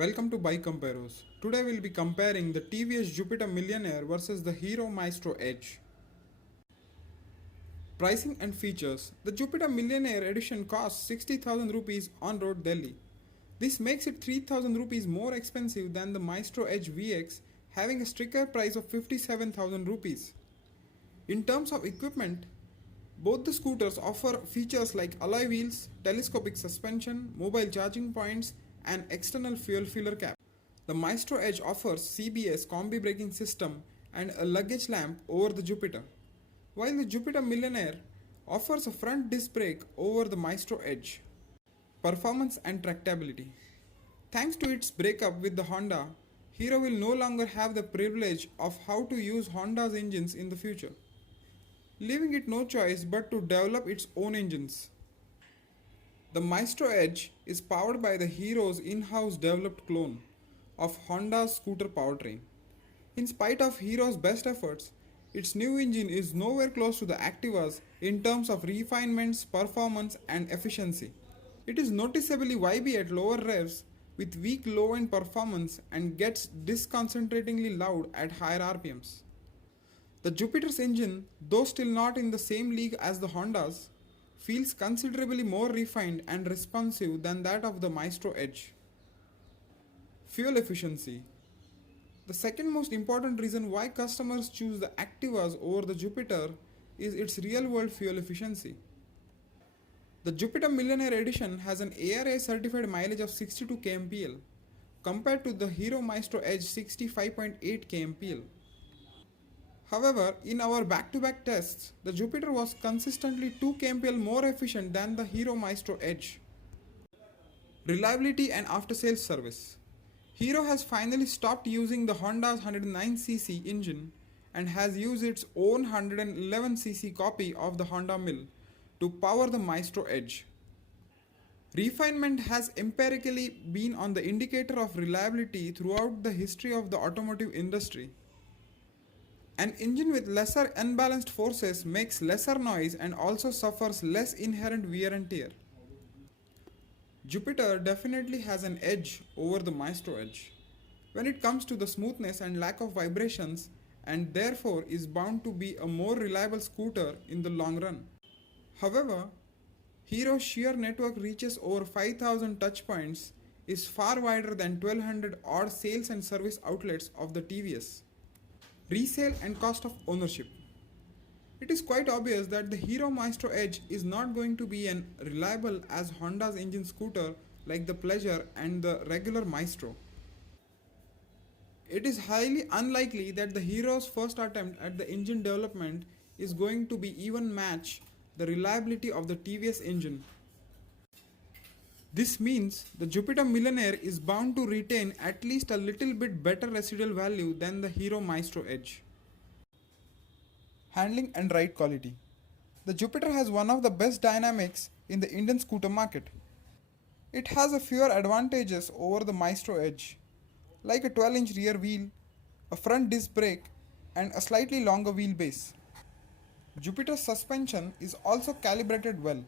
Welcome to Bike Comparos. Today we'll be comparing the TVS Jupiter MillionR versus the Hero Maestro Edge. Pricing and features. The Jupiter MillionR edition costs 60,000 rupees on road Delhi. This makes it 3,000 rupees more expensive than the Maestro Edge VX, having a sticker price of 57,000 rupees. In terms of equipment, both the scooters offer features like alloy wheels, telescopic suspension, mobile charging points, and external fuel filler cap. The Maestro Edge offers CBS combi braking system and a luggage lamp over the Jupiter, while the Jupiter MillionR offers a front disc brake over the Maestro Edge. Performance and tractability. Thanks to its breakup with the Honda, Hero will no longer have the privilege of how to use Honda's engines in the future, leaving it no choice but to develop its own engines. The Maestro Edge is powered by the Hero's in-house developed clone of Honda's scooter powertrain. In spite of Hero's best efforts, its new engine is nowhere close to the Activa's in terms of refinements, performance, and efficiency. It is noticeably vibey at lower revs with weak low-end performance and gets disconcertingly loud at higher RPMs. The Jupiter's engine, though still not in the same league as the Honda's, feels considerably more refined and responsive than that of the Maestro Edge. Fuel efficiency. The second most important reason why customers choose the Activas over the Jupiter is its real-world fuel efficiency. The Jupiter MillionR edition has an ARA certified mileage of 62 kmpl compared to the Hero Maestro Edge 65.8 kmpl. However, in our back-to-back tests, the Jupiter was consistently 2 kmpl more efficient than the Hero Maestro Edge. Reliability and after-sales service. Hero has finally stopped using the Honda's 109cc engine and has used its own 111cc copy of the Honda Mill to power the Maestro Edge. Refinement has empirically been on the indicator of reliability throughout the history of the automotive industry. An engine with lesser unbalanced forces makes lesser noise and also suffers less inherent wear and tear. Jupiter definitely has an edge over the Maestro Edge when it comes to the smoothness and lack of vibrations, and therefore is bound to be a more reliable scooter in the long run. However, Hero's sheer network reaches over 5,000 touchpoints is far wider than 1,200 odd sales and service outlets of the TVS. Resale and cost of ownership. It is quite obvious that the Hero Maestro Edge is not going to be as reliable as Honda's engine scooter like the Pleasure and the regular Maestro. It is highly unlikely that the Hero's first attempt at the engine development is going to be even match the reliability of the TVS engine. This means the Jupiter MillionR is bound to retain at least a little bit better residual value than the Hero Maestro Edge. Handling and ride quality. The Jupiter has one of the best dynamics in the Indian scooter market. It has a fewer advantages over the Maestro Edge, like a 12-inch rear wheel, a front disc brake, and a slightly longer wheelbase. Jupiter's suspension is also calibrated well,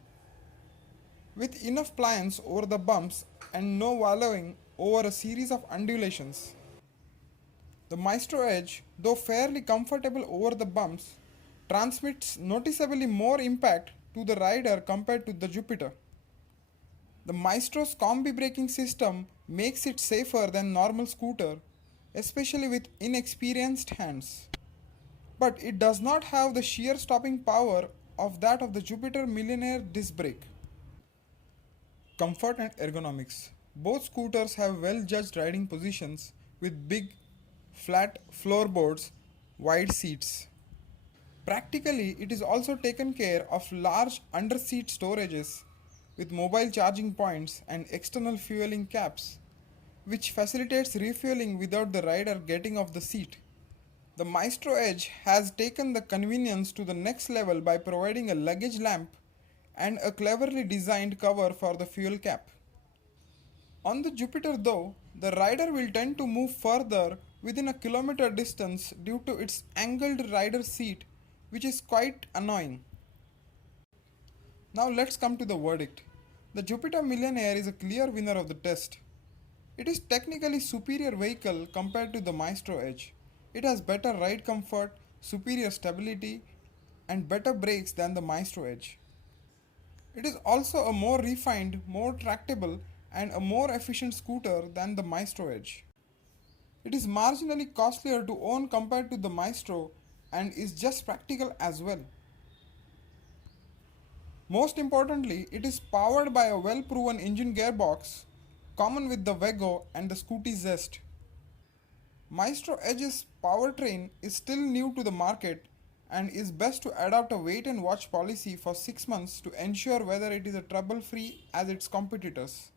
with enough pliance over the bumps and no wallowing over a series of undulations. The Maestro Edge, though fairly comfortable over the bumps, transmits noticeably more impact to the rider compared to the Jupiter. The Maestro's combi braking system makes it safer than normal scooter, especially with inexperienced hands. But it does not have the sheer stopping power of that of the Jupiter MillionR disc brake. Comfort and ergonomics. Both scooters have well-judged riding positions with big, flat floorboards, wide seats. Practically, it is also taken care of large under-seat storages with mobile charging points and external fueling caps, which facilitates refueling without the rider getting off the seat. The Maestro Edge has taken the convenience to the next level by providing a luggage lamp and a cleverly designed cover for the fuel cap. On the Jupiter though, the rider will tend to move further within a kilometer distance due to its angled rider seat, which is quite annoying. Now let's come to the verdict. The Jupiter MillionR is a clear winner of the test. It is technically superior vehicle compared to the Maestro Edge. It has better ride comfort, superior stability, and better brakes than the Maestro Edge. It is also a more refined, more tractable, and a more efficient scooter than the Maestro Edge. It is marginally costlier to own compared to the Maestro and is just practical as well. Most importantly, it is powered by a well proven engine gearbox, common with the Vego and the Scooty Zest. Maestro Edge's powertrain is still new to the market and is best to adopt a wait and watch policy for 6 months to ensure whether it is a trouble free as its competitors.